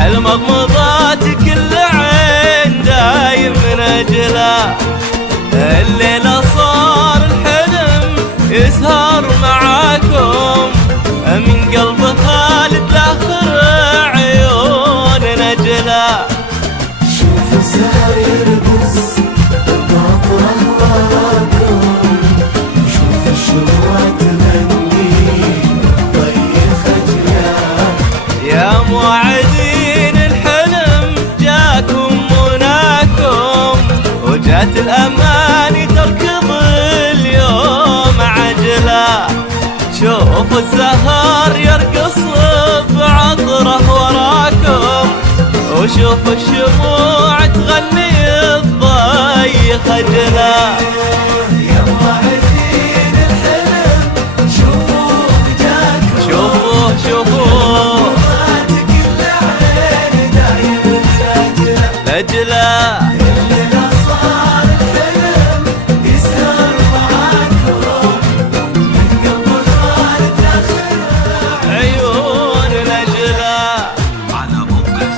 حلم مضات كل عين دايم نجله. الليلة صار الحلم يسهر معاكم من قلب خالد لاخر عيون نجله. شوف الزهر يرقص بأطرح وراكم، شوف الشموع تغني طي خجله. يا موعدين الحلم جاكم مناكم، وجات الأماني تركض اليوم عجلة. شوف الزهر يرقص بعطره وراكم، وشوف الشموع تغني الضي خجلة. يا موعدين الحلم شوفوا جاكم، شوفوه شوفوه كل عين دايم نجلة. الليلة صار الحلم يسهر معاكم من قلب خالد لاخر عيون نجلة. على موقع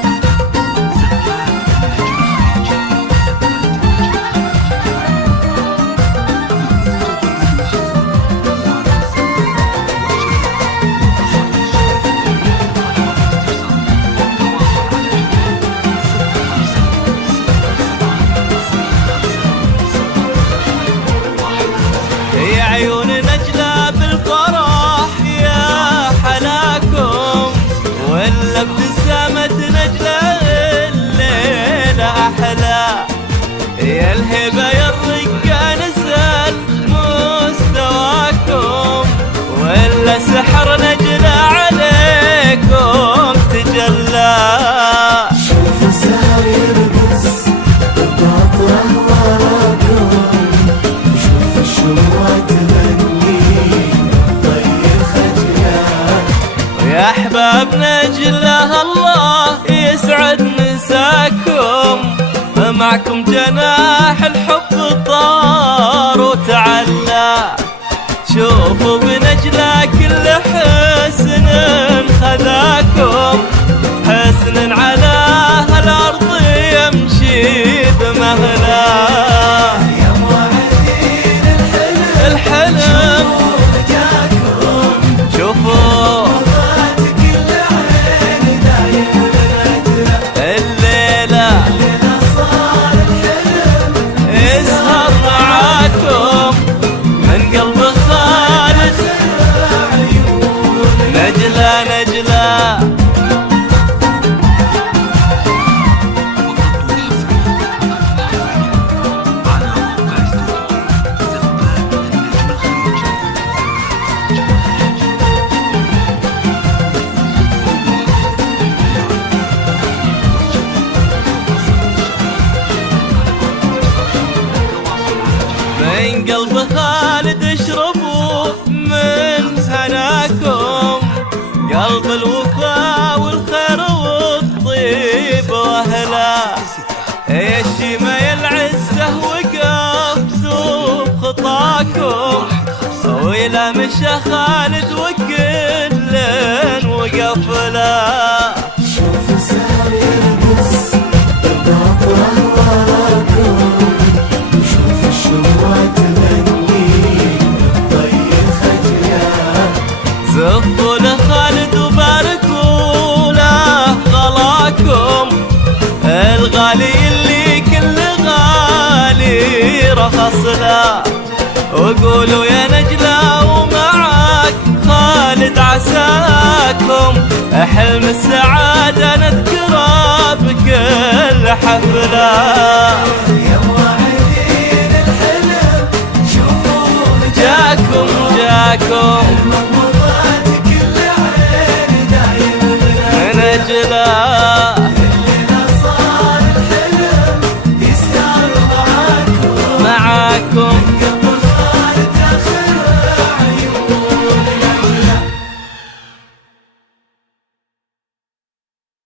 يا عيون نجلة بالفرح يا حلاكم، ولا ابتسامة نجلة الليلة أحلى. يا الهبة يا الرقة نزل مستواكم، ولا سحر نجلة عليكم تجلى. شوف الزهر يرقص بأطرح وراكم، شوف الشموع تغني طي خجله. يا أحباب نجلة الله يسعد مساكم، معكم جناح الحب طار وتعلى. شوفوا بنجلة كل حسن خذاكم، حسن على هالأرض يمشي بمهلا. يا موعدين الحلم جاكم، شوفوا كل عين دايم نجله. الليلة الليلة صار الحلم يسهر معاكم من قلب خالد نجلة نجلة. على موقع استقبال النجم الخليجي. من قلب خالد اشربوا من هناكم، قلب الوفا والخير والطيب واهلا. يا الشيمة يا العزة وقفتوا بخطاكم، وإلى مشى خالد وكل وقف له. شوف الزهر يرقص بأطرح وراكم، شوف الشموع تغني طي خجله. زفوا لخالد وباركوا له غلاكم، الغالي اللي كل غالي رخص له. وقولوا يا نجلة ومعاك خالد عساكم، حلم السعادة نذكره بكل حفلة. يا موعدين الحلم شوفوا جاكم